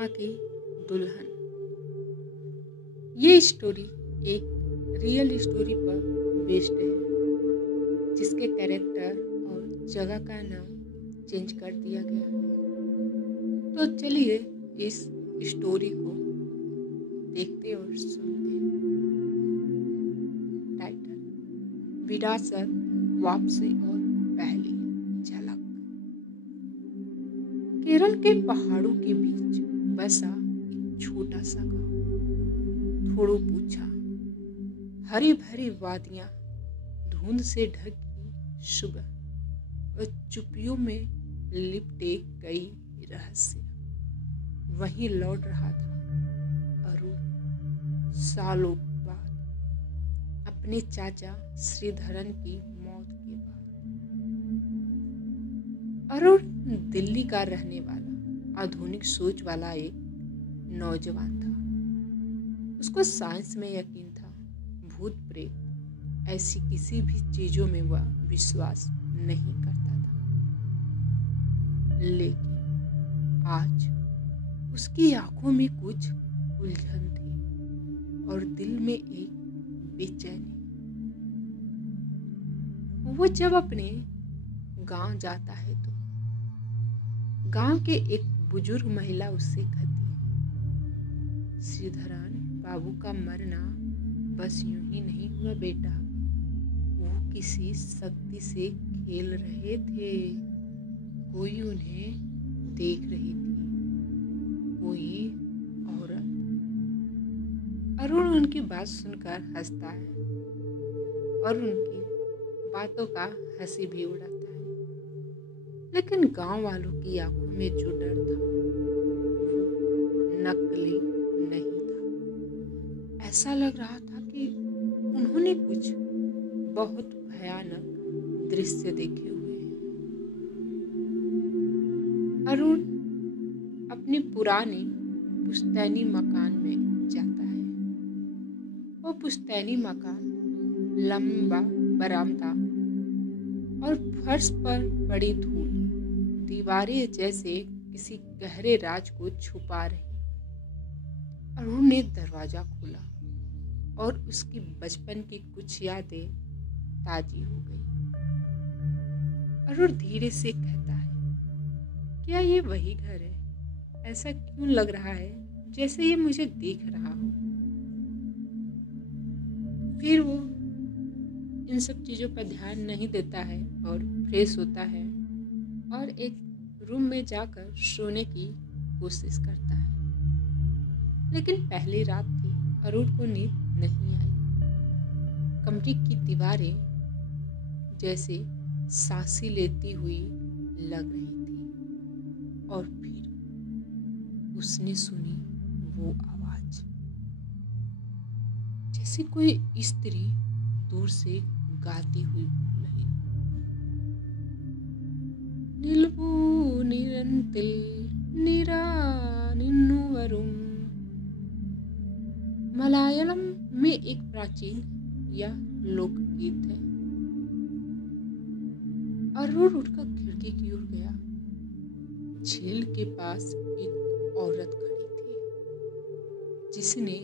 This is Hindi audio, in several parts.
मामा की दुल्हन। ये स्टोरी एक रियल स्टोरी पर बेस्ड है, जिसके कैरेक्टर और जगह का नाम चेंज कर दिया गया है। तो चलिए इस स्टोरी को देखते और सुनते हैं। टाइटल: विरासत, वापसी और पहली झलक। केरल के पहाड़ों के बीच बसा एक छोटा सा गांव। थोड़ो पूछा, हरी भरी वादियां, धुंध से ढकी सुबह और चुपियों में लिपटे कई रहस्य। वहीं लौट रहा था अरुण, सालों बाद, अपने चाचा श्रीधरन की मौत के बाद। अरुण दिल्ली का रहने वाला आधुनिक सोच वाला एक नौजवान था। उसको साइंस में यकीन था, भूत प्रेत ऐसी किसी भी चीजों में वह विश्वास नहीं करता था। लेकिन आज उसकी आंखों में कुछ उलझन थी और दिल में एक बेचैनी। वो जब अपने गांव जाता है तो गांव के एक बुजुर्ग महिला उससे कहती है, श्रीधरन बाबू का मरना बस यूं ही नहीं हुआ बेटा, वो किसी शक्ति से खेल रहे थे। कोई उन्हें देख रही थी, कोई औरत। अरुण उनकी बात सुनकर हंसता है और उनकी बातों का हंसी भी उड़ाता है। लेकिन गांव वालों की आंखों में जो डर था वो नकली नहीं था। ऐसा लग रहा था कि उन्होंने कुछ बहुत भयानक दृश्य देखे हुए हैं। अरुण अपने पुराने पुश्तैनी मकान में जाता है। वो पुश्तैनी मकान लंबा बरामदा और फर्श पर पड़ी धूल, दीवारें जैसे किसी गहरे राज को छुपा रही। अरुण ने दरवाजा खोला और उसकी बचपन की कुछ यादें ताजी हो गई। अरुण धीरे से कहता है, क्या ये वही घर है? ऐसा क्यों लग रहा है जैसे ये मुझे देख रहा हो? फिर वो इन सब चीजों पर ध्यान नहीं देता है और फ्रेश होता है और एक रूम में जाकर सोने की कोशिश करता है। लेकिन पहली रात थी, अरुण को नींद नहीं आई। कमरे की दीवारें जैसे सांसें लेती हुई लग रही थी और फिर उसने सुनी वो आवाज, जैसे कोई स्त्री दूर से गाती हुई बोल रही, निलपू निरंतिल निरा निन्नुवरुम। मलयालम में एक प्राचीन यह लोकगीत है। अरुण उठकर खिड़की की ओर गया। झील के पास एक औरत खड़ी थी, जिसने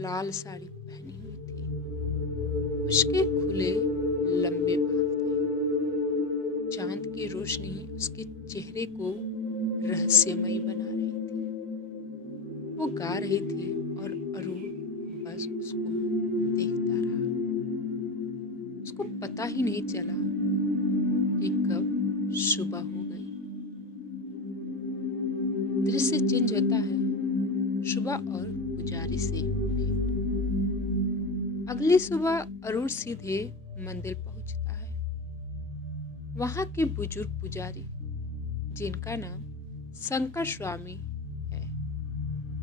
लाल साड़ी पहनी हुई थी। उसके खुले लंबे बाल थे। चांद की रोशनी उसके चेहरे को रहस्यमयी बना रही थी। वो गा रही थी और अरुण बस उसको देखता रहा। उसको पता ही नहीं चला कि कब सुबह हो गई। दृश्य चेंज होता है। सुबह और पुजारी से भेंट। अगली सुबह अरुण सीधे मंदिर पहुंचता है। वहां के बुजुर्ग पुजारी, जिनका नाम शंकर स्वामी है,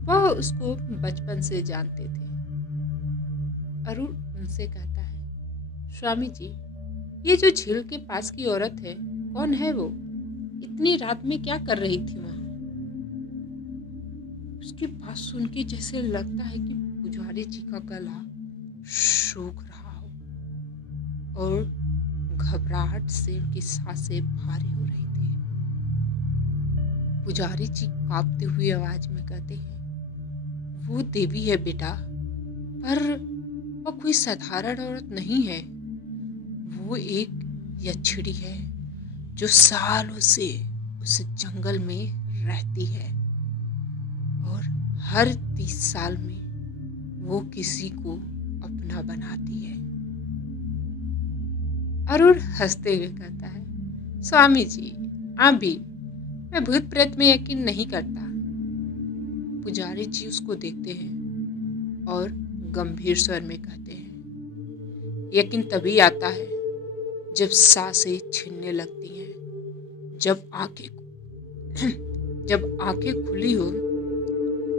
वह उसको बचपन से जानते थे। अरुण उनसे कहता है, स्वामी जी, ये जो झील के पास की औरत है, कौन है वो? इतनी रात में क्या कर रही थी वहां? उसकी बात सुन के जैसे लगता है कि पुजारी जी का गला सूख रहा हो और घबराहट से उनकी सांसें भारी हो रही थी। पुजारी जी कांपते हुए आवाज में कहते हैं, वो देवी है बेटा, पर वो कोई साधारण औरत नहीं है। वो एक यक्षिणी है जो सालों से उस जंगल में रहती है और हर 30 साल में वो किसी को अपना बनाती है। अरुण हंसते हुए कहता है, स्वामी जी आप भी, मैं भूत प्रेत में यकीन नहीं करता। पुजारी जी उसको देखते हैं और गंभीर स्वर में कहते हैं, यकीन तभी आता है जब सांसें छिनने लगती हैं, जब आंखें खुली हो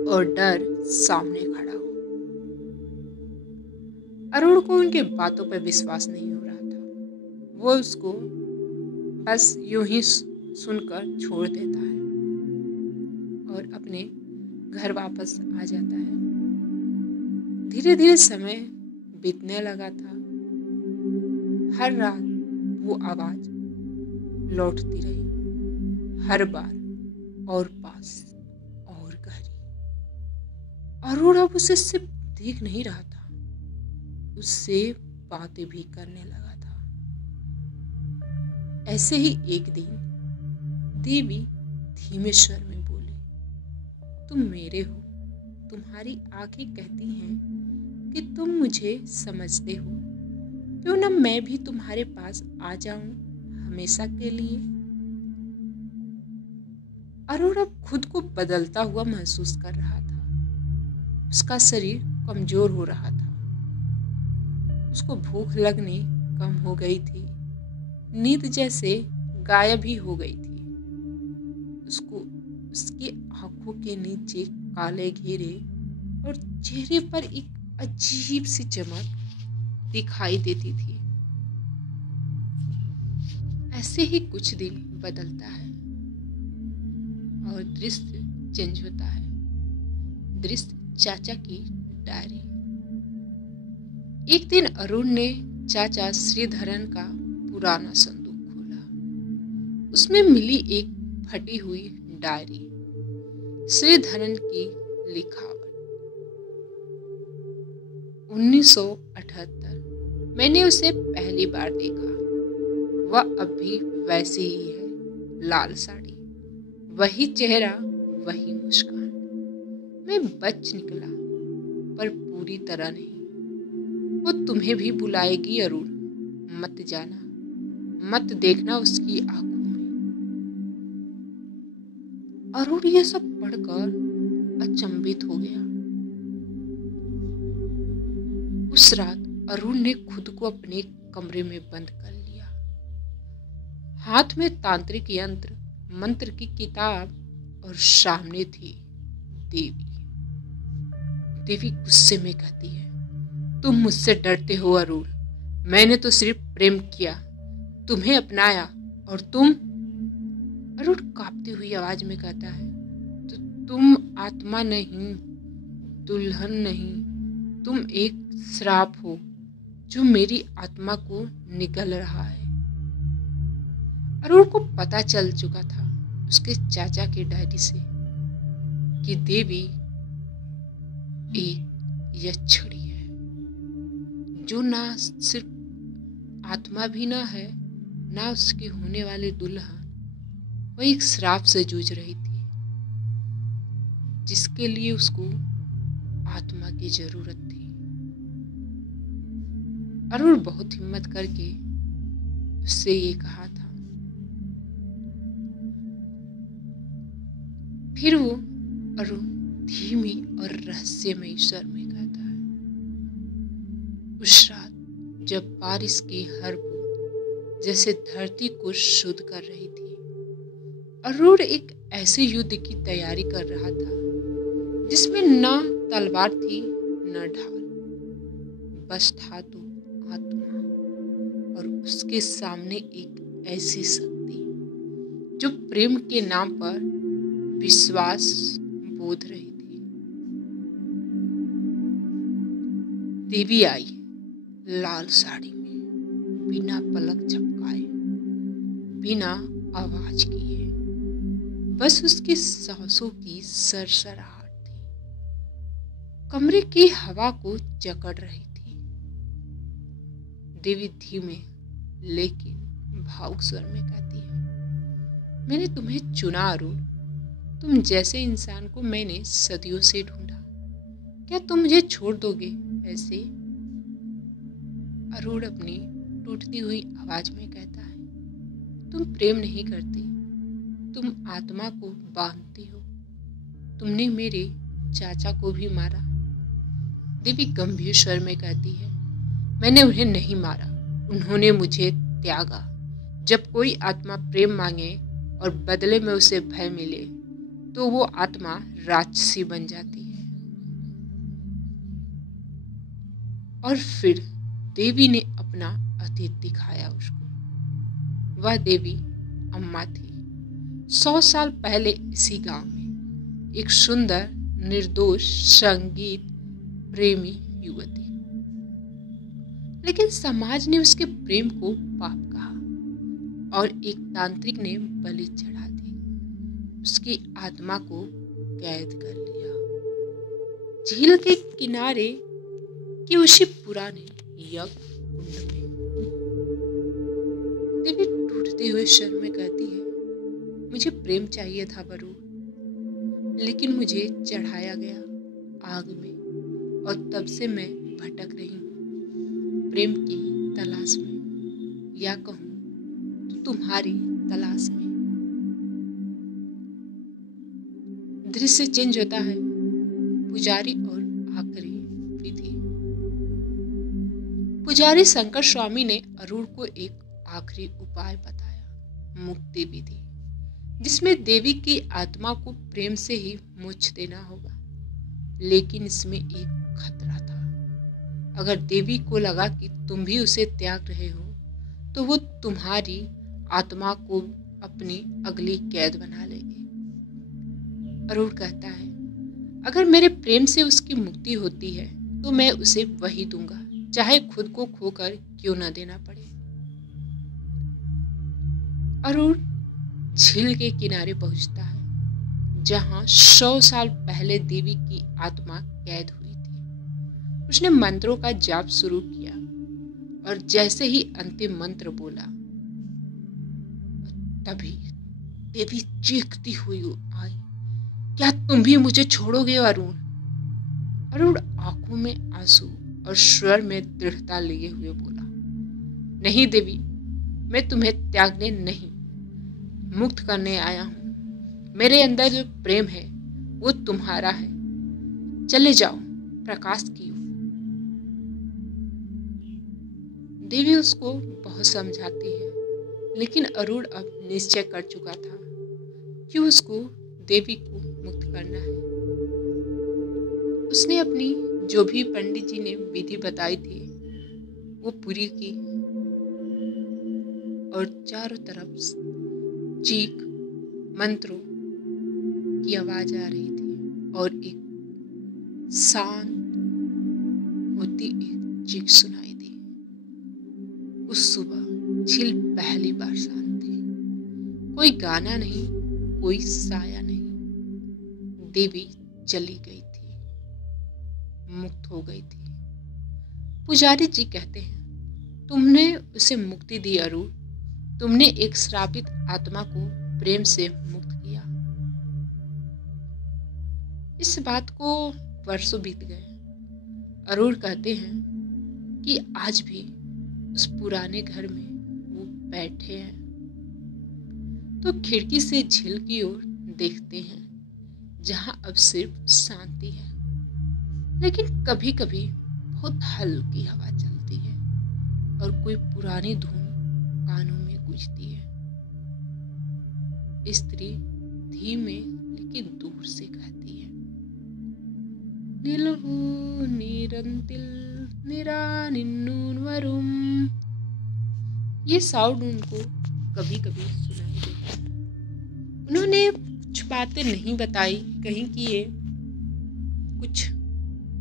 और डर सामने खड़ा हो। अरुण को उनके बातों पर विश्वास नहीं हो रहा था। वो उसको बस यूं ही सुनकर छोड़ देता है और अपने घर वापस आ जाता है। धीरे धीरे समय बीतने लगा था। हर रात वो आवाज लौटती रही, हर बार और पास और गहरी। अरुण अब उसे सिर्फ देख नहीं रहा था, उससे बातें भी करने लगा था। ऐसे ही एक दिन देवी धीमे स्वर में बोली, तुम मेरे हो, तुम्हारी आंखें कहती हैं कि तुम मुझे समझते हो, क्यों न मैं भी तुम्हारे पास आ जाऊं हमेशा के लिए। अरुण अब खुद को बदलता हुआ महसूस कर रहा था। उसका शरीर कमजोर हो रहा था, उसको भूख लगनी कम हो गई थी, नींद जैसे गायब ही हो गई थी। उसको उसकी आंखों के नीचे काले घेरे और चेहरे पर एक अजीब सी चमक दिखाई देती थी। ऐसे ही कुछ दिन बदलता है और दृश्य चेंज होता है। दृश्य चाचा की डायरी। एक दिन अरुण ने चाचा श्रीधरन का पुराना संदूक खोला। उसमें मिली एक फटी हुई डायरी, श्रीधरन की लिखावट। 1978 मैंने उसे पहली बार देखा। वह अब भी वैसी ही है, लाल साड़ी, वही चेहरा, वही मुस्कान। मैं बच निकला, पर पूरी तरह नहीं। वो तुम्हें भी बुलाएगी अरुण, मत जाना, मत देखना उसकी आंखों में। अरुण ये सब पढ़कर अचंभित हो गया। उस रात अरुण ने खुद को अपने कमरे में बंद कर लिया। हाथ में तांत्रिक यंत्र, मंत्र की किताब और सामने थी देवी। देवी गुस्से में कहती है, तुम मुझसे डरते हो अरुण, मैंने तो सिर्फ प्रेम किया, तुम्हें अपनाया, और तुम। अरुण कांपती हुई आवाज में कहता है, तो तुम आत्मा नहीं, दुल्हन नहीं, तुम एक श्राप हो जो मेरी आत्मा को निगल रहा है। अरुण को पता चल चुका था उसके चाचा की डायरी से कि देवी एक यक्षिणी है जो ना सिर्फ आत्मा भी ना है, ना उसकी होने वाली दुल्हन। वह एक श्राप से जूझ रही थी जिसके लिए उसको आत्मा की जरूरत थी। अरुण बहुत हिम्मत करके उससे ये कहा था। फिर वो अरुण धीमी और रहस्यमयी स्वर में कहता है, उस रात जब बारिश की हर बूंद जैसे धरती को शुद्ध कर रही थी, अरुण एक ऐसे युद्ध की तैयारी कर रहा था जिसमें न तलवार थी न ढाल, बस था तो आत्मा, और उसके सामने एक ऐसी शक्ति जो प्रेम के नाम पर विश्वास बोध रही थी। देवी आई लाल साड़ी में, बिना पलक झपकाए, बिना आवाज किए, बस उसकी सांसों की सरसराहट थी, कमरे की हवा को जकड़ रही थी। देवी धीमे लेकिन भावुक स्वर में कहती है, मैंने तुम्हें चुना अरुण। तुम जैसे इंसान को मैंने सदियों से ढूंढा। क्या तुम मुझे छोड़ दोगे ऐसे? अरुण अपनी टूटती हुई आवाज में कहता है, तुम प्रेम नहीं करती, तुम आत्मा को बांधती हो। तुमने मेरे चाचा को भी मारा। देवी गंभीर स्वर में कहती है, मैंने उन्हें नहीं मारा, उन्होंने मुझे त्यागा। जब कोई आत्मा प्रेम मांगे और बदले में उसे भय मिले तो वो आत्मा राक्षसी बन जाती है। और फिर देवी ने अपना अतीत दिखाया उसको। वह देवी अम्मा थी। 100 साल पहले इसी गांव में एक सुंदर निर्दोष संगीत प्रेमी युवती, लेकिन समाज ने उसके प्रेम को पाप कहा और एक तांत्रिक ने बलि चढ़ा दी। उसकी आत्मा को कैद कर लिया झील के किनारे कि उसी पुराने यज्ञ कुंड में। देवी टूटते हुए स्वर में कहती है, मुझे प्रेम चाहिए था वरु, लेकिन मुझे चढ़ाया गया आग में और तब से मैं भटक रही हूँ प्रेम की तलाश में, या कहूँ तो तुम्हारी तलाश में। दृश्य चेंज होता है। पुजारी और आखिरी विधि। पुजारी शंकर स्वामी ने अरुण को एक आखिरी उपाय बताया, मुक्ति विधि, जिसमें देवी की आत्मा को प्रेम से ही मोक्ष देना होगा। लेकिन इसमें एक खतरा था। अगर देवी को लगा कि तुम भी उसे त्याग रहे हो तो वो तुम्हारी आत्मा को अपनी अगली कैद बना लेगी। अरुण कहता है, अगर मेरे प्रेम से उसकी मुक्ति होती है तो मैं उसे वही दूंगा, चाहे खुद को खोकर क्यों न देना पड़े। अरुण झील के किनारे पहुंचता है जहां 100 साल पहले देवी की आत्मा कैद हुई थी। उसने मंत्रों का जाप शुरू किया और जैसे ही अंतिम मंत्र बोला तभी देवी चीखती हुई आई, क्या तुम भी मुझे छोड़ोगे अरुण? अरुण आंखों में आंसू और स्वर में दृढ़ता लिए हुए बोला, नहीं देवी, मैं तुम्हें त्यागने नहीं, मुक्त करने आया हूं। मेरे अंदर जो प्रेम है वो तुम्हारा है। चले जाओ प्रकाश की ओर। देवी उसको बहुत समझाती है, लेकिन अरुण अब निश्चय कर चुका था कि उसको देवी को मुक्त करना है। उसने अपनी जो भी पंडित जी ने विधि बताई थी वो पूरी की और चारों तरफ चीख मंत्रों की आवाज आ रही थी और एक शांत होती एक चीख सुनाई दी। उस सुबह झील पहली बार शांत थी। कोई गाना नहीं, कोई साया नहीं। देवी चली गई थी, मुक्त हो गई थी। पुजारी जी कहते हैं, तुमने उसे मुक्ति दी अरुण, तुमने एक श्रापित आत्मा को प्रेम से मुक्त किया। इस बात को वर्षों बीत गए। अरुण कहते हैं कि आज भी उस पुराने घर में वो बैठे हैं तो खिड़की से झील की ओर देखते हैं जहां अब सिर्फ शांति है, लेकिन कभी कभी बहुत हल्की हवा चलती है और कोई पुरानी धुन कानों में गूंजती है। स्त्री धीमे लेकिन दूर से कहती है, निलहु निरंतिल निरानिन्नून वरुम। ये साउंड उनको कभी कभी सुनाई देता है। उन्होंने कुछ बातें नहीं बताई, कहीं कि ये कुछ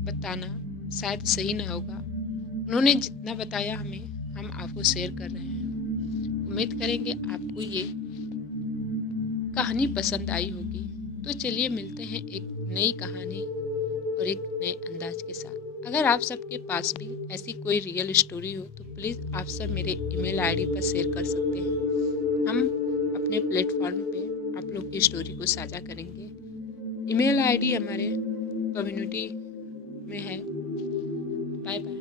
बताना शायद सही ना होगा। उन्होंने जितना बताया हमें, हम आपको शेयर कर रहे हैं। उम्मीद करेंगे आपको ये कहानी पसंद आई होगी। तो चलिए मिलते हैं एक नई कहानी और एक नए अंदाज के साथ। अगर आप सबके पास भी ऐसी कोई रियल स्टोरी हो तो प्लीज़ आप सब मेरे ईमेल आईडी पर शेयर कर सकते हैं। हम अपने प्लेटफॉर्म पे आप लोग की स्टोरी को साझा करेंगे। ईमेल आईडी हमारे कम्युनिटी में है। Bye bye.